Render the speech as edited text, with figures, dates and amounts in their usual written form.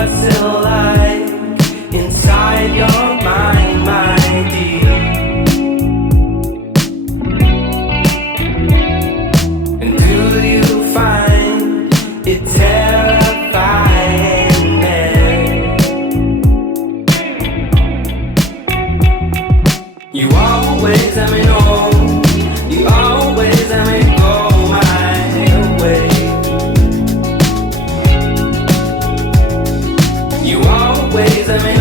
what's it like inside your mind, my dear? And do you find it terrifying there? You always let me know, you always let me go my way. You always let me know.